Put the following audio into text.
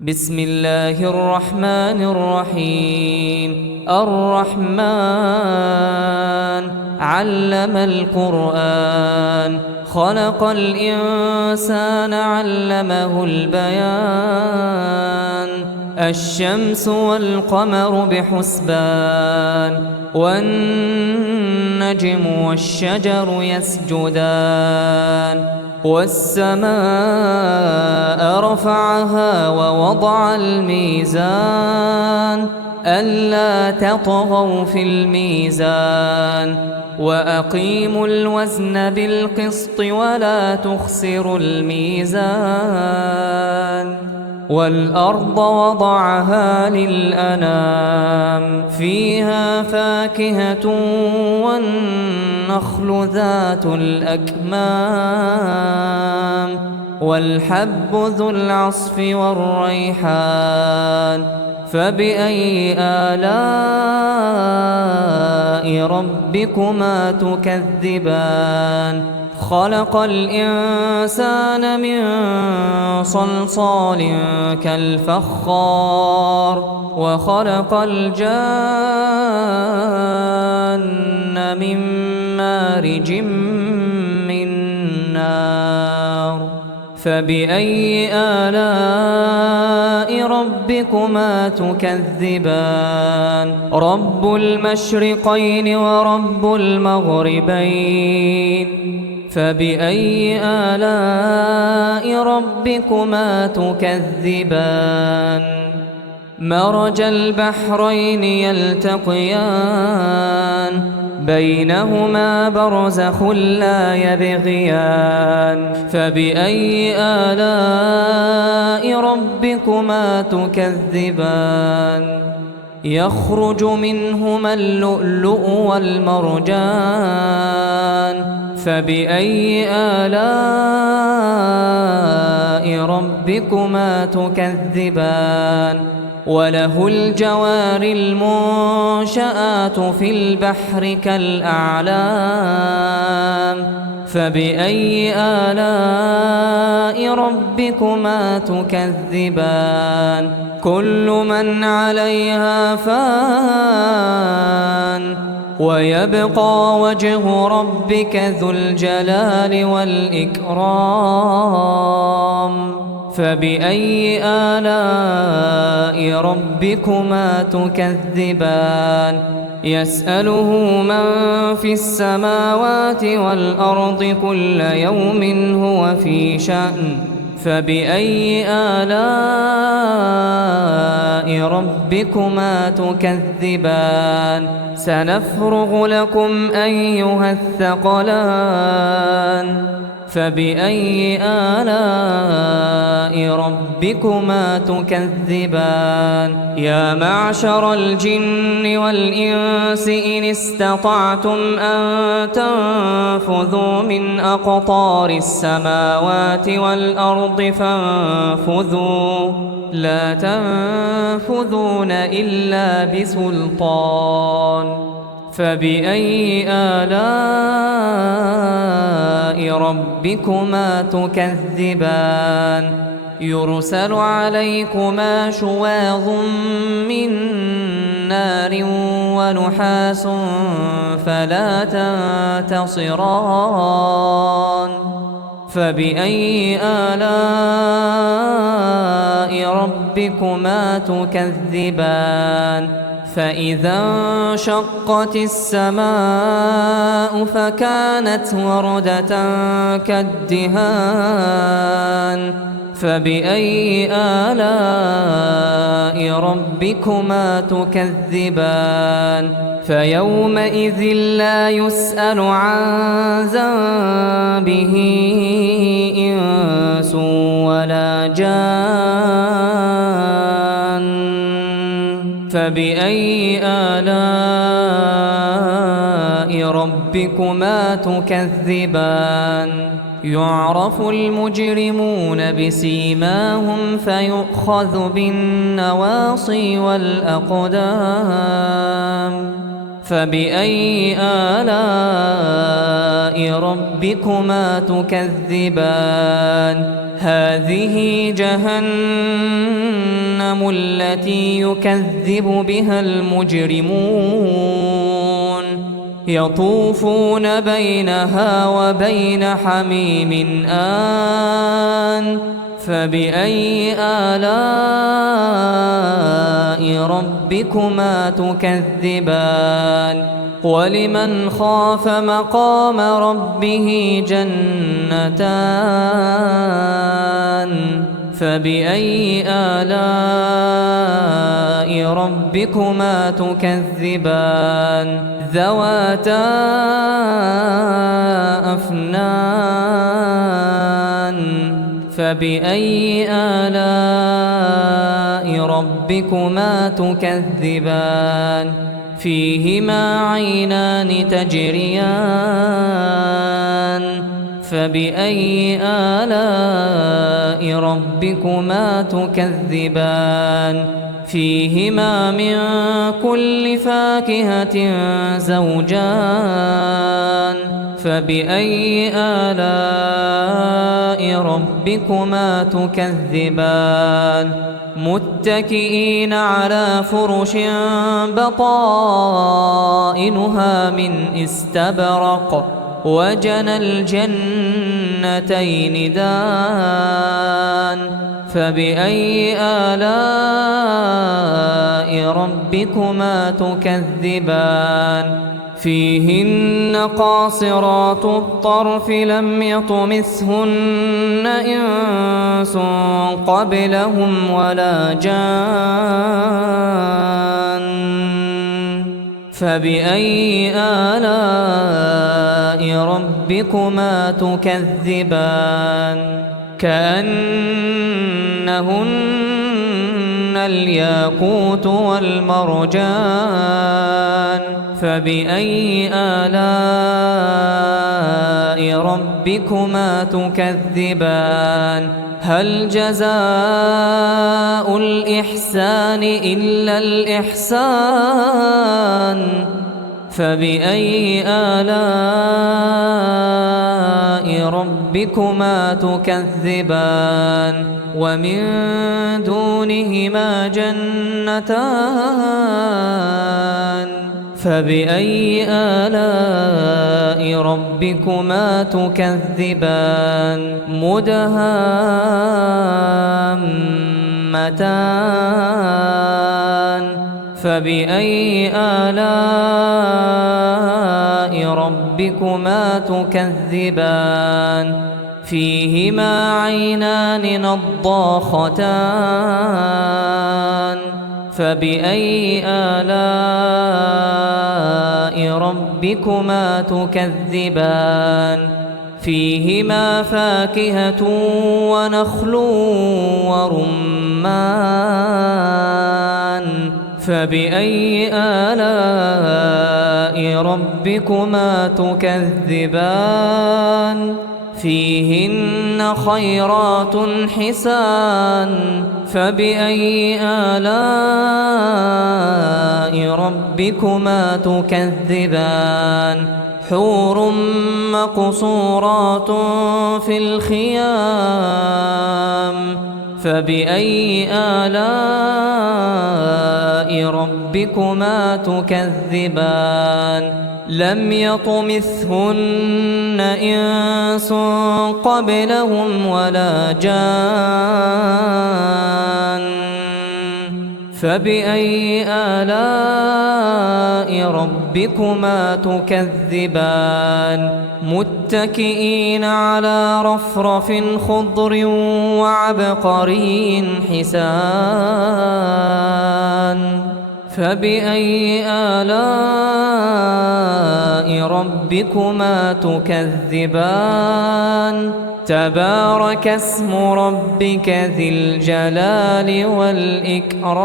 بسم الله الرحمن الرحيم. الرحمن علم القرآن خلق الإنسان علمه البيان. الشمس والقمر بحسبان والنجم والشجر يسجدان والسماء رفعها ووضع الميزان ألا تطغوا في الميزان وأقيموا الوزن بالقسط ولا تخسروا الميزان. والأرض وضعها للأنام فيها فاكهة والنخل ذات الأكمام والحب ذو العصف والريحان. فبأي آلاء ربكما تكذبان؟ خلق الإنسان من صلصال كالفخار وخلق الجان من مارج من نار. فبأي آلاء ربكما تكذبان؟ رب المشرقين ورب المغربين. فبأي آلاء ربكما تكذبان؟ مرج البحرين يلتقيان بينهما برزخ لا يبغيان. فبأي آلاء ربكما تكذبان؟ يخرج منهما اللؤلؤ والمرجان. فبأي آلاء ربكما تكذبان؟ وله الجوار المنشآت في البحر كالأعلام. فبأي آلاء ربكما تكذبان؟ كل من عليها فان ويبقى وجه ربك ذو الجلال والإكرام. فبأي آلاء ربكما تكذبان؟ يسأله من في السماوات والأرض كل يوم هو في شأن. فبأي آلاء ربكما تكذبان؟ سنفرغ لكم أيها الثقلان. فبأي آلاء ربكما تكذبان؟ يا معشر الجن والإنس إن استطعتم أن تنفذوا من أقطار السماوات والأرض فانفذوا لا تنفذون إلا بسلطان. فبأي آلاء ربكما تكذبان؟ يرسل عليكما شواظ من نار ونحاس فلا تنتصران. فبأي آلاء ربكما تكذبان؟ فإذا انشقت السماء فكانت وردة كالدهان. فبأي آلاء ربكما تكذبان؟ فيومئذ لا يسأل عن ذنبه إنس ولا جان. فبأي آلاء ربكما تكذبان؟ يعرف المجرمون بسيماهم فيؤخذ بالنواصي والأقدام. فبأي آلاء ربكما تكذبان؟ هذه جهنم جهنم التي يكذب بها المجرمون يطوفون بينها وبين حميم آن فبأي آلاء ربكما تكذبان ولمن خاف مقام ربه جنتان فبأي آلاء ربكما تكذبان ذواتا أفنان فبأي آلاء ربكما تكذبان فيهما عينان تجريان فبأي آلاء ربكما تكذبان فيهما من كل فاكهة زوجان فبأي آلاء ربكما تكذبان متكئين على فرش بطائنها من استبرق وجنى الجنتين دان فبأي آلاء ربكما تكذبان فيهن قاصرات الطرف لم يطمثهن إنس قبلهم ولا جان فبأي آلاء ربكما تكذبان كأنهن الياقوت والمرجان فبأي آلاء ربكما تكذبان هل جزاء الإحسان إلا الإحسان فبأي آلاء ربكما تكذبان ومن دونهما جنتان فبأي آلاء ربكما تكذبان مدهامتان فبأي آلاء ربكما تكذبان فيهما عينان نضاختان فبأي آلاء ربكما تكذبان فيهما فاكهة ونخل ورمان فبأي آلاء ربكما تكذبان فيهن خيرات حسان فبأي آلاء ربكما تكذبان حور مقصورات في الخيام فبأي آلاء ربكما تكذبان لم يطمثهن إنس قبلهم ولا جان فبأي آلاء ربكما تكذبان متكئين على رفرف خضر وعبقري حسان فبأي آلاء ربكما تكذبان تبارك اسم ربك ذي الجلال والإكرام